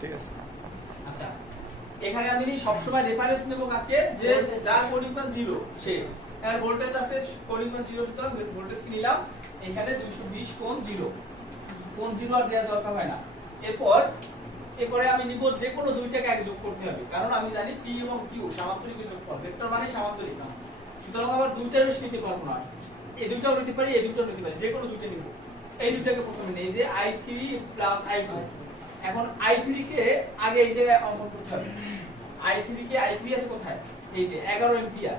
ঠিক আছে। আচ্ছা এখানে আমি সবসময় রেফারেন্স নেব কাকে, যে যার কোণিক মান 0 সে। এর ভোল্টেজ আছে কোণিক মান 0, সুতরাং ভোল্টেজ কি নিলাম এখানে 220 কোণ 0। কোণ 0 আর দেওয়ার দরকার হয় না। এরপরে আমি নিব যে কোনো দুইটাকে আগে যোগ করতে হবে, কারণ আমি জানি P এবং Q সামান্তরিক যোগফল, ভেক্টর মানে সামান্তরিক নাম, সুতরাং আবার দুইটার বেশি নিতে পারবো না। এই দুইটাও নিতে পারি, এই দুইটাও নিতে পারি, যে কোনো দুইটা নিব। এই দুইটাকে প্রথমে নেই, যে I3 প্লাস I2। এখন I3 কে আগে এই জায়গায় অঙ্কন করতে হবে। I3 আছে কোথায়, এই যে 11 এম্পিয়ার।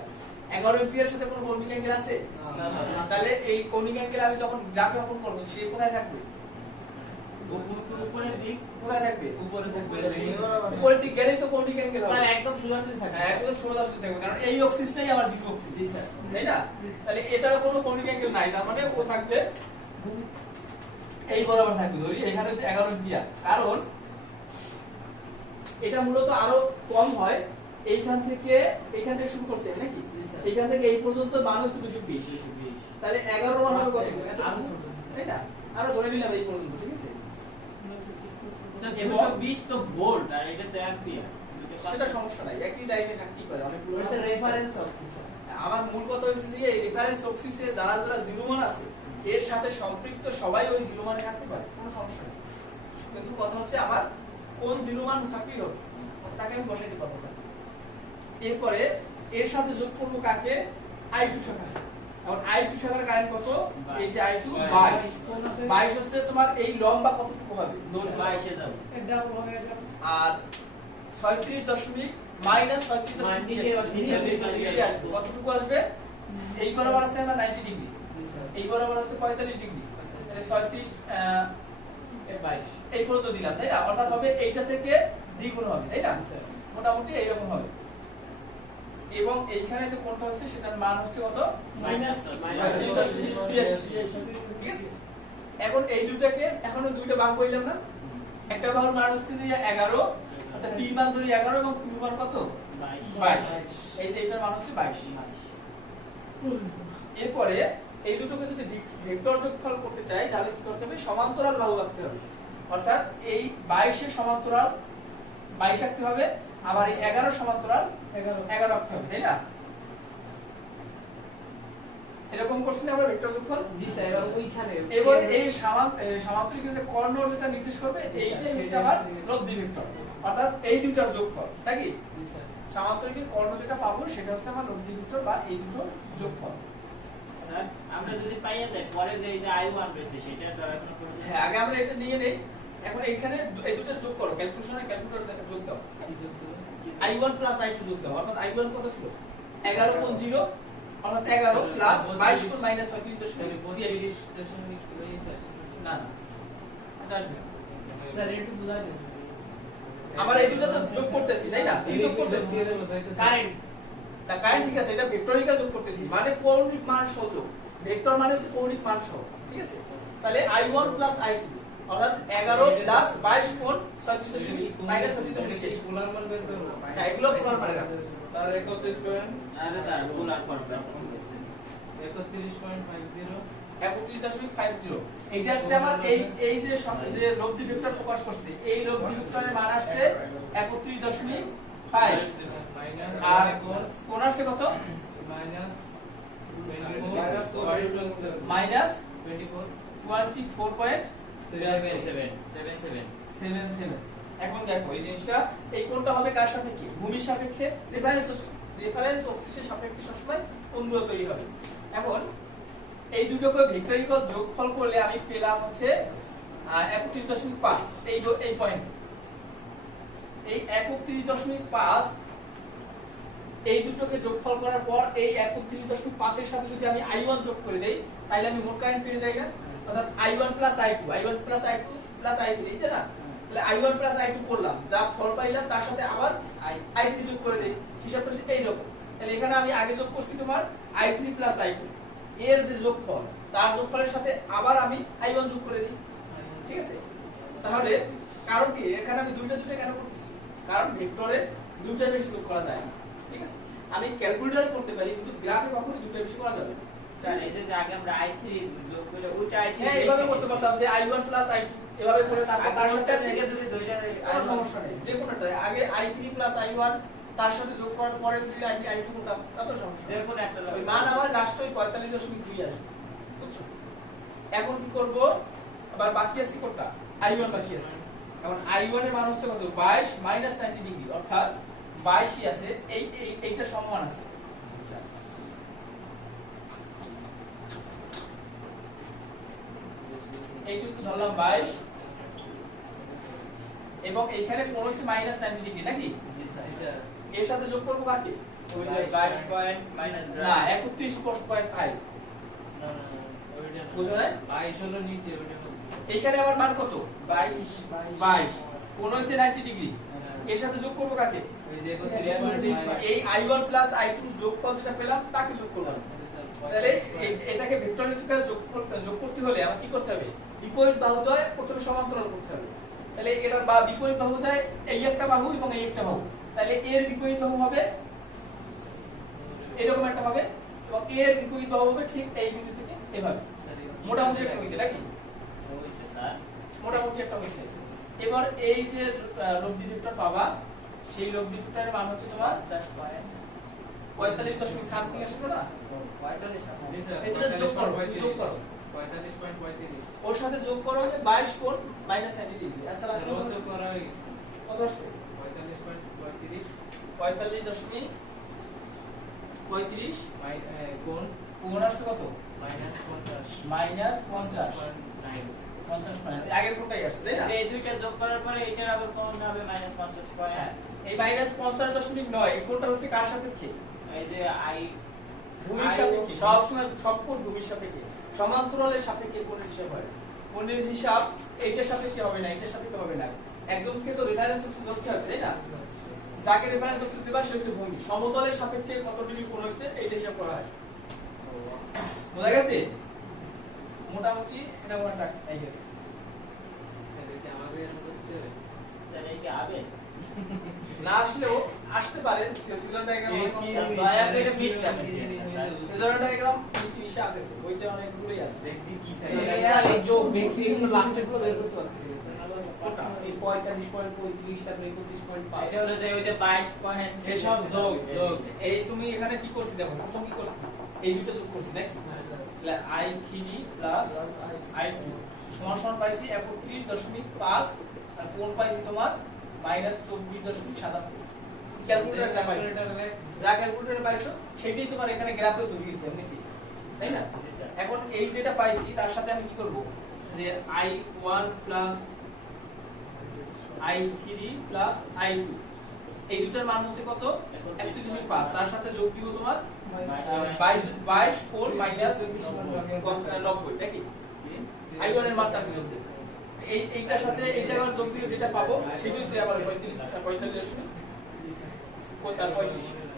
11 এম্পিয়ারের সাথে কোনো কৌণিক অ্যাঙ্গেল আছে না। তাহলে এই কৌণিক অ্যাঙ্গেল আমি যখন গ্রাফে অঙ্কন করব সে কোথায় থাকবে, উপরের দিক। কোথায় থাকবে, উপরে থাকবে। উপরের দিক গেলেই তো কৌণিক অ্যাঙ্গেল হবে স্যার, একদম সোজাসুজি থাকবে। একদম সোজাসুজি থাকবে, কারণ এই অক্সিসটাই আমার জিরো অক্সিস। জি স্যার, তাই না? তাহলে এটার কোনো কৌণিক অ্যাঙ্গেল নাই, তার মানে ও থাকবে এই বরাবর থাকবে। ধরি এখানে হচ্ছে 11 এম্পিয়ার, কারণ এটা মূলত আরো কম হয়। এইখান থেকে শুরু করছে নাকি, এইখান থেকে এই পর্যন্ত মান হচ্ছে 220। তাহলে 11 মান হবে কত, তাই না? আমরা ধরে নিলাম এই পর্যন্ত, ঠিক আছে? 220 তো ভোল্ট আর এটা তো অ্যাম্পিয়ার, সেটা সমস্যা নাই, একই লাইনে থাকতেই পারে। অনেকগুলো রেফারেন্স অক্সিস। আমার মূল কথা হচ্ছে যে এই রেফারেন্স অক্সিসে যারা যারা জিরো মান আছে এর সাথে সম্পৃক্ত সবাই ওই জিরো মানে থাকতে পারে, কোনো সমস্যা নেই। কিন্তু কথা হচ্ছে আমার কোন জিরো মান থাকলেই হবে, তাকে আমি বসাইতে পারবো না। এরপরে এর সাথে যোগ করব কাকে, I2 শাখা। এখন I2 শাখার কারেন্ট কত, এই যে I2 22 হচ্ছে তোমার এই লম্বা কতটুকু হবে, 22 এ যাবে, আর 36 দশমিক মাইনাস 36 দশমিক কতটুকু আসবে, এই বরাবর আছে আমার 90 ডিগ্রি, এই বরাবর হচ্ছে 45 ডিগ্রি, তাহলে 36 22 এই পর্যন্ত দিলাম, তাই না? অর্থাৎ হবে এইটা থেকে দ্বিগুণ হবে, তাই না? মোটামুটি এইরকম হবে। এবং এইখানে যে কোণটা হচ্ছে সেটার মান হচ্ছে কত, মাইনাস 36.86, ঠিক আছে? এখন এই দুটাকে এখনো দুইটা ভাগ কইলাম না, একটা ভাগের মান হচ্ছে যে 11, অর্থাৎ P মান ধরি 11 এবং Q মান কত, 22। এই যে এটার মান হচ্ছে 22। এরপরে এই দুটোকে যদি ভেক্টর যোগফল করতে চাই তাহলে কি করতে হবে, সমান্তরাল বাহু আঁকতে হবে। অর্থাৎ এই 22 এর সমান্তরাল 22 আঁকতে হবে, আবার এই 11 সমান্তরাল 11 আঁকতে হবে, তাই না? এরকম কোশ্চেনে আমরা ভেক্টর যোগফল। জি স্যার, এবং ওইখানে এবারে এই সমান্তরিক যে কর্ণ যেটা নির্দেশ করবে এইটাই হচ্ছে আমার লব্ধি ভেক্টর, অর্থাৎ এই দুটার যোগফল, নাকি? জি স্যার, সমান্তরিকের কর্ণ যেটা পাবো সেটা হচ্ছে আমার লব্ধি ভেক্টর বা এই দুটোর যোগফল। স্যার আমরা যদি পাইয়া যাই পরে যে এই যে I1 পেয়েছে সেটা দ্বারা কোনো প্রয়োজন। হ্যাঁ, আগে আমরা এটা নিয়ে নেই। এখন এখানে এই দুটোর যোগ করো, ক্যালকুলেশনে ক্যালকুলেটর যোগ দাও। I1 প্লাস I2 যোগ দাও, অর্থাৎ I1 কত ছিল, 11 কোণ 0, অর্থাৎ 11 প্লাস 22 কোণ মাইনাস 36.86। না না, এটা আসবে না। স্যার একটু বুঝাই দেন। আমরা এই দুটো তো যোগ করতেছি, তাই না? এই যোগ করতেছি কারেন্ট, না কারেন্ট, ঠিক আছে, এটা ভেক্টরিকা যোগ করতেছি, মানে কৌণিক মান সহ যোগ। ভেক্টর মানে হচ্ছে কৌণিক মান সহ, ঠিক আছে? তাহলে I1 প্লাস I2, অর্থাৎ 11 প্লাস 22 কোণ 36 মাইনাস 36। পোলার মান বের করব। হ্যাঁ, এগুলো পোলার মানে না। তার 31 করেন, আরে তার পোলার করবে 31.50 31.50। এটা আসছে আমার এই যে যে লব্ধি ভেক্টর প্রকাশ করছে, এই লব্ধি ভেক্টরের মান আসছে 31.5, আর কোণ আসছে কত, মাইনাস 24.77। এখন দেখো এই জিনিসটা, এই কোণটা হবে কার সাপেক্ষে, ভূমির সাপেক্ষে, রেফারেন্স অক্সিসের সাপেক্ষে সবসময় কোণগুলো তৈরি হবে। এখন এই দুটোকে ভেক্টরিক যোগফল করলে আমি পেলাম হচ্ছে 31.5। এই পয়েন্ট, এই 31.5 এই দুটোকে যোগফল করার পর এই 31.5 এর সাথে যদি আমি I1 যোগ করে দেই তাহলে আমি মোট কারেন্ট পেয়ে যাই না, অর্থাৎ I1 plus I2 plus I2 এই যে না, তাহলে I1 প্লাস I2 করলাম, যা ফল পাইলাম তার সাথে আবার I3 যোগ করে দেই, হিসাবটা হচ্ছে এইরকম। তাহলে এখানে আমি আগে যোগ করছি তোমার I3 প্লাস I2, এর যে যোগফল তার যোগফলের সাথে আবার আমি I1 যোগ করে দিই, ঠিক আছে? তাহলে কারণ কি, এখানে আমি দুইটা কেন করতেছি, কারণ ভেক্টরে দুইটার বেশি যোগ করা যায় না, ঠিক আছে? আমি ক্যালকুলেটর করতে পারি, কিন্তু গ্রাফে কখনোই দুইটার বেশি করা যাবে না। স্যার এই যে আগে আমরা I3 যোগ করে ওইটা I3 হ্যাঁ, এইভাবে করতে পারতাম যে I1 প্লাস I2 এভাবে করে তার সাথে থেকে যদি দুইটা সমস্যা নেই, যে কোনোটা আগে i3 + i1 তার সাথে যোগ করার পরে যদি i2 করতাম তাতে সমস্যা যে কোনো একটা ওই মান আমার লাস্টে ওই 45.2 আসবে, বুঝছো? এখন কি করব, আবার বাকি আছে কোনটা, i1 বাকি আছে। এখন i1 এর মান হচ্ছে কত, 22 - 90 ডিগ্রি, অর্থাৎ 22ই আছে, এইটা সমান আছে। এইটুকু ধরলাম 22 এবং এইখানে কোন হচ্ছে -90 ডিগ্রি নাকি? জি স্যার। এর সাথে যোগ করব কাকে? ওই যে 22 পয়েন্ট মাইনাস না 31.5, বুঝছো না? 22 হলো নিচে ওটা হলো। এইখানে আমার মান কত? 22 কোন হচ্ছে 90 ডিগ্রি, হ্যাঁ। এর সাথে যোগ করব কাকে? ওই যে 31.5 এই i1 + i2 যোগফল যেটা পেলাম তাকে যোগ করলাম। তাহলে এটাকে ভেক্টর যোগ করতে হলে আমার কি করতে হবে, বিপরীত বাহুদ্বয় প্রথমে সমান্তরাল করতে হবে। তাহলে এটার বা বিপরীত বাহুদ্বয় এই একটা বাহু এবং এই একটা বাহু, তাহলে এর বিপরীত বাহু হবে এরকম একটা হবে এবং এর বিপরীত বাহু হবে ঠিক এই বিন্দু থেকে এভাবে। মোটামুটি একটা হইছে নাকি? হইছে স্যার। মোটামুটি একটা হইছে। এবার এই যে লব্ধি ভেক্টর পাবা, সেই লব্ধি ভেক্টরের মান হচ্ছে তোমার 50 পয়েন্ট 45.something আসলো না? 45 জি স্যার। এই দুটো যোগ করো, যোগ করো। 45.35 ওর সাথে যোগ করো যে 22 কোণ -90 ডিগ্রি। আনসার আসলে কত করা হয়ে গেছে? কত আসছে? 45.35 45.35 কোণ কোণ আসছে কত? -50 -50 50 পয়েন্ট আগের কোণটাই আসছে তাই না? এই দুইটা যোগ করার পরে এটার আবার কোণ হবে -50 পয়েন্ট। হ্যাঁ, এই -50.9 এই কোণটা হচ্ছে কার সাপেক্ষে? এই যে আই ভূমির সাপেক্ষে। সব সময় সব কোণ ভূমির সাপেক্ষে, সমান্তরালের সাপেক্ষে কোণের হিসাব হয়। কোণের হিসাব এইটার সাপেক্ষে হবে না, এইটার সাপেক্ষে হবে না। একজনকে তো রেফারেন্স অক্ষ ধরতে হবে তাই না? যাকে রেফারেন্স অক্ষ দিবা সে হচ্ছে ভূমি, সমতলের সাপেক্ষে কত ডিগ্রি কোণ হচ্ছে এইটা হিসাব করা হয়। বোঝা গেছে? মোটামুটি এটা একটা আইডিয়া। স্যার এটা আমাদের এর মধ্যে স্যার এই কি হবে? না আসলেও আসতে পারে, ফিউচার ডায়াগ্রাম অনেক কি আছে। দয়া করে মিট করবেন স্যার। ফিউচার ডায়াগ্রাম কি বিষয় আছে, ওইটা অনেকগুলোই আছে। দেখি কি স্যার স্যার। এটা যোগ বেশি এগুলো লাস্টে গুলো বের করতে পারতেছি কোনটা? এই 45.35 তারপর 31.5 এটা হলো যে ওই যে 22 পয়েন্ট এসব যোগ যোগ এই তুমি এখানে কি করছি দেখো, প্রথম কি করছি, এই দুটো যোগ করছি নাকি? তাহলে i3 প্লাস i2 সমান সমান পাইছি 31.5 আর কোণ পাইছি তোমার -24.97। ক্যালকুলেটর যা পাইছো, যা ক্যালকুলেটরে পাইছো সেটাই তোমার এখানে গ্রাফে তুলে দিয়েছি এমনি কি, তাই না? জি স্যার। এখন এই যেটা পাইছি তার সাথে আমি কি করব, যে i1 plus i3 plus i2 এই দুটার মান হচ্ছে কত? 31.5, তার সাথে যোগ দিব তোমার 22 কোণ -90 নাকি? i1 এর মানটা আমি যোগ দেব। এইটার সাথে এইটা আবার যোগ দিলে যেটা পাবো সেটা হচ্ছে আবার 45.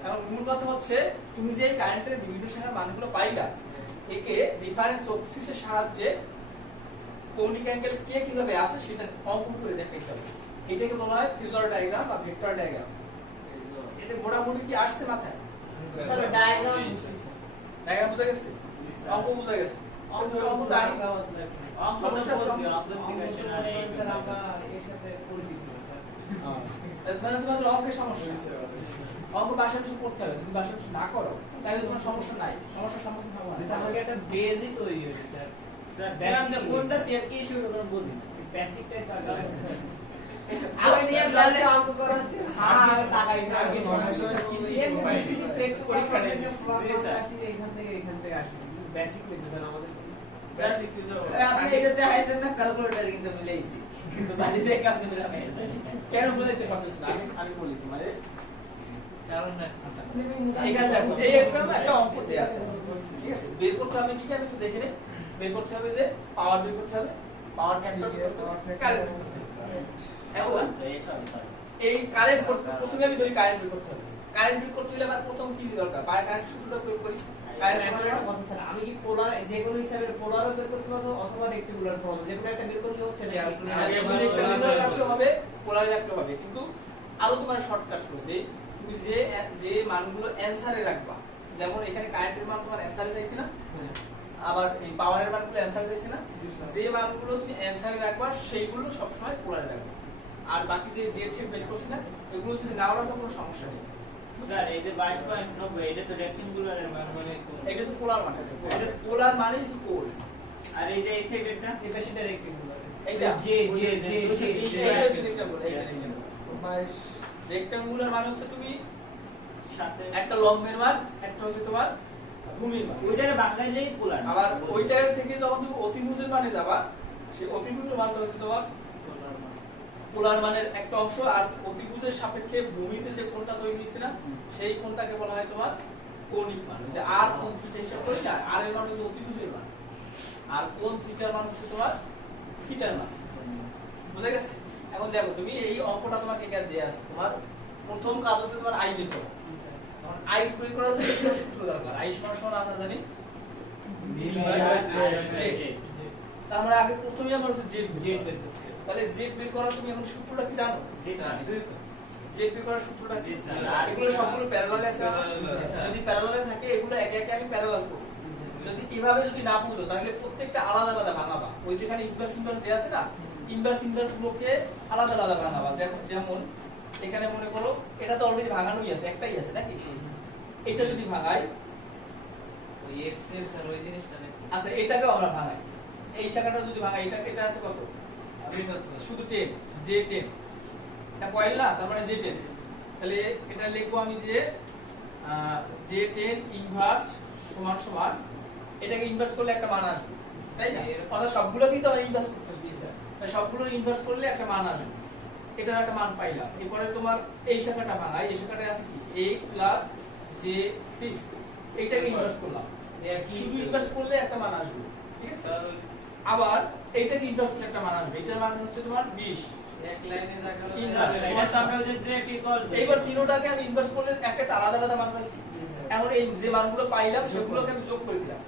এখন মূল কথা হচ্ছে তুমি যে কারেন্টের বিভিন্ন সংখ্যার মানগুলো পাইলা, একে রেফারেন্স অক্সিসের সাহায্যে কৌণিক অ্যাঙ্গেল কে কিভাবে আসে সেটা অঙ্কন করে দেখাইতে হবে। এটাকে বলা হয় ফেজর ডায়াগ্রাম বা ভেক্টর ডায়াগ্রাম। এটা মোটামুটি কি আসছে মাথায়? স্যার ডায়াগ্রাম ডায়াগ্রাম বুঝা গেছে, অঙ্ক বুঝা গেছে। অঙ্ক জানি অঙ্ক তো সমস্যা আছে, বলছি অঙ্কনিকেশন আর এই স্যার আমরা এর সাথে পরিচিত না স্যার তাহলে তোমাদের অঙ্কের সমস্যা আছে। অঙ্ক বাসায় বসে পড়তে হবে, তুমি বাসায় বসে না করো তাহলে তোমার সমস্যা নাই, সমস্যার সম্মুখীন হবো না। স্যার আমাকে একটা বেসই তৈরি হয়েছে স্যার স্যার আমি কোনটা থেকে কি শুরু করব বুঝি না। বেসিকটাই কাজ আমি নিয়ে ক্লাসে অঙ্ক করাছি স্যার টাকাই না আগে মহাশয় কি পরীক্ষা দেন জি স্যার। এখান থেকে আসবে বেসিক লিখতে স্যার আমাদের বেসিক কিছু আপনি এটাতে আইছেন না ক্যালকুলেটর কিন্তু মিলাইছি কিন্তু বাড়ি থেকে আপনি মিলাবেন কেন বলতে পারতেছ না? আমি বলি তোমারে, কারণ না আচ্ছা এখানে দেখো এই একটা অঙ্ক দেয়া আছে, ঠিক আছে? বের করতে হবে কি আমি একটু দেখে নেই। বের করতে হবে যে পাওয়ার বের করতে হবে, পাওয়ার ক্যালকুলেট করতে হবে, কারেন্ট বের করতে হবে। এখন এই সব এই কারেন্ট প্রথমে আমি ধরি কারেন্ট বের করতে হবে। কারেন্ট বের করতে হলে আবার প্রথম কি দরকার? কারেন্ট সূত্রটা প্রয়োগ করি। কারেন্ট সমান কথা স্যার আমি কি পোলার যে কোনো হিসাবের পোলারও বের করতে পারবো অথবা রেক্টাঙ্গুলার ফর্ম যে কোনো একটা বের করলে হচ্ছে না রাখতে হবে, পোলারে রাখতে হবে। কিন্তু আরো তোমার শর্টকাট করে দেই, তুমি যে মানগুলো অ্যানসারে রাখবা, যেমন এখানে কারেন্টের মান তোমার অ্যানসারে চাইছি না, আবার এই পাওয়ারের মানগুলো অ্যানসারে চাইছি না, যে মানগুলো তুমি অ্যানসারে রাখবা সেইগুলো সবসময় পোলারে রাখবা। আর বাকি যে জেড শেপ বের করছি না এগুলো যদি নাও রাখো কোনো সমস্যা নেই। স্যার এই যে 22.90 এটা তো রেক্টেঙ্গুলার মানে এটা হচ্ছে পোলার মানে আছে, এটা পোলার মানে হচ্ছে কোল। আর এই যে এই সাইডেরটা এটা সেটা রেক্টেঙ্গুলার এইটা যে যে যে এইটা হচ্ছে রেক্টাঙ্গুলার, এইটা রেক্টাঙ্গুলার। রেক্টাঙ্গুলার মানে হচ্ছে তুমি সাথে একটা লম্বের মান, একটা হচ্ছে তোমার ভূমির মান। ওইটারে বাঙাইলেই পোলার আবার ওইটার থেকে যখন তুমি অতিভুজের মানে যাবা, সেই অতিভুজের মানটা হচ্ছে তোমার পোলার মানের একটা অংশ। আর অতিভুজের সাপেক্ষে ভূমিতে যে কোণটা তৈরি হয়েছে না, সেই কোণটাকে বলা হয় তোমার কৌণিক মান। যে আর কোণ থিটা হিসাব করি না, আর এর মান হচ্ছে অতিভুজের মান, আর কোণ থিটার মান হচ্ছে তোমার থিটার মান। বুঝা গেছে? এখন দেখো তুমি এই অঙ্কটা তোমাকে এখানে দেয়া আছে, তোমার প্রথম কাজ হচ্ছে তোমার আই বের করা। এখন আই বের করার জন্য একটা সূত্র দরকার। আই সমান আমরা জানি তার মানে আগে প্রথমেই আমরা হচ্ছে জেড বের করতে হবে। তাহলে জেড বের করার তুমি এখন সূত্রটা কি জানো? জি স্যার জেড বের করার সূত্রটা কি? জি স্যার। এগুলো সবগুলো প্যারালালে আছে আমার। যদি প্যারালালে থাকে এগুলো একে একে আমি প্যারালাল করব। যদি এভাবে যদি না বুঝো তাহলে প্রত্যেকটা আলাদা আলাদা ভাঙাবা। ওই যেখানে ইনভার্স ইনভার্স দেয়া আছে না, ইনভার্স ইনভার্স গুলোকে আলাদা আলাদা ভাঙাবা। যেমন এখানে মনে করো এটা তো অলরেডি ভাঙানোই আছে, একটাই আছে নাকি? এটা যদি ভাঙাই ওই এক্স এর স্যার ওই জিনিসটা নাকি আচ্ছা, এটাকে আমরা ভাঙাই। এই শাখাটা যদি ভাঙাই, এটা আছে কত? শুধু 10, যে 10 এটা কয়েল না, তার মানে যে 10। তাহলে এটা লিখবো আমি যে যে 10 ইনভার্স সমান সমান, এটাকে ইনভার্স করলে একটা মান আসবে, তাই না? অর্থাৎ সবগুলো কিন্তু আমরা ইনভার্স করতে হচ্ছে স্যার, তাই সবগুলো ইনভার্স করলে একটা মান আসবে। এটার একটা মান পাইলাম। এরপরে তোমার এই শাখাটা ভাঙাই, এই শাখাটায় আছে কি a প্লাস যে 6, এইটাকে ইনভার্স করলাম। শুধু ইনভার্স করলে একটা মান আসবে, ঠিক আছে? স্যার ওই আবার এইটাকে ইনভার্স করলে একটা মান আসবে, এটার মান হচ্ছে তোমার 20। এক লাইনে যা গেল এটা তো আমরা ওই যে কি কল এইবার তিনটাকে আমি ইনভার্স করলে একটা আলাদা আলাদা মান পাইছি। এখন এই যে মানগুলো পাইলাম সেগুলোকে আমি যোগ করে দিলাম।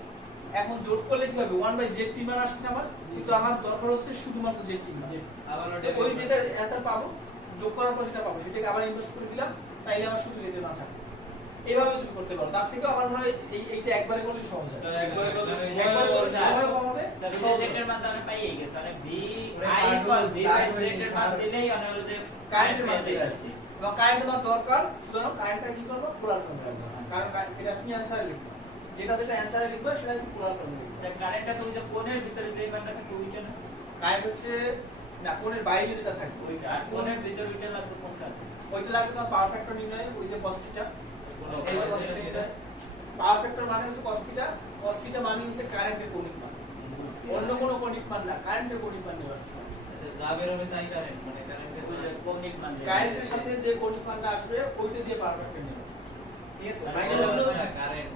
এখন যোগ করলে কি হবে? 1/zt মান আসছে না আমার, কিন্তু আমার দরকার হচ্ছে শুধুমাত্র zt মান। আবার তো ওই যেটা অ্যান্সার পাবো, যোগ করার পর যেটা পাবো সেটাকে আবার ইনভার্স করে দিলাম, তাইলে আমার শুধু zt মান থাকবে। এইভাবে তুমি করতে পারো। তার থেকে আমার মনে হয় এইটা একবারে করলে সহজ হয়। একবারে করলে একবারে করলে সময় কম হবে। স্যার জেটের মান তো আমরা পাইয়ে গেছি মানে v i equal v by জেটের মান দিলেই মানে হলো যে কারেন্টের মান চলে আসছে। এবং কারেন্টের মান দরকার, সুতরাং কারেন্টটা কি করবো? পোলার ফর্মে রাখবো। কারণ এটা তুমি অ্যান্সারে লিখবে, যেটা যেটা অ্যান্সারে লিখবে সেটা কি পোলার ফর্মে লিখবে। কারেন্টটা তো ওই যে কোণের ভিতরে যে মানটা থাকে ওইটা না কারেন্ট হচ্ছে না, কোণের বাইরে যেটা থাকে ওইটা, আর কোণের ভিতরে ওইটা লাগবে কোনটা? ওইটা লাগবে তোমার পাওয়ার ফ্যাক্টর নির্ণয়, ওই যে cos থিটা। পাওয়ার ফ্যাক্টর মানে হচ্ছে cos থিটা, cos থিটা মানে হচ্ছে কারেন্টের কৌণিক মান, অন্য কোনো কৌণিক মান না, কারেন্টের কৌণিক মান নেওয়ার সময়। যা বের হবে তাই কারেন্ট মানে কারেন্টের ওই যে কৌণিক মান যে কারেন্টের সাথে যে কৌণিক মানটা আসবে ওইটা দিয়ে পাওয়ার ফ্যাক্টর নেবে, ঠিক আছে? বাইরে হলো কারেন্ট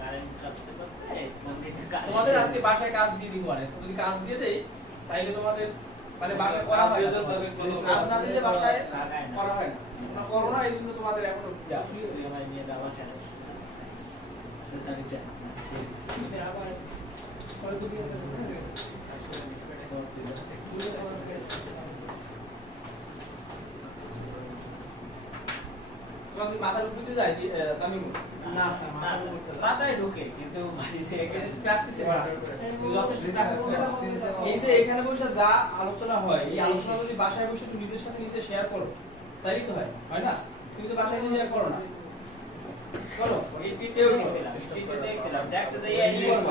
কারেন্ট কাটতে করতে কোণিক তোমাদের আজকে বাসায় কাজ দিয়ে দিব, মানে যদি কাজ দিয়ে দেই তাইলে তোমাদের মানে বাসায় করা হয় না। কাজ না দিলে বাসায় করা হয় না, তোমরা করো না, এই জন্য তোমাদের এখনো আমার নিয়ে যাওয়া কেন তোমার কি মাথার উপর দিয়ে যায় তামিম? না স্যার মাথায় ঢোকে কিন্তু বাড়িতে প্র্যাকটিসে যথেষ্ট প্র্যাকটিস। এই যে এখানে বসে যা আলোচনা হয়, এই আলোচনা যদি বাসায় বসে তুমি নিজের সাথে নিজে শেয়ার করো তাই তো হয়, হয় না? তুমি তো বাসায় নিজে করো না, করো দেখছিলাম দেখতে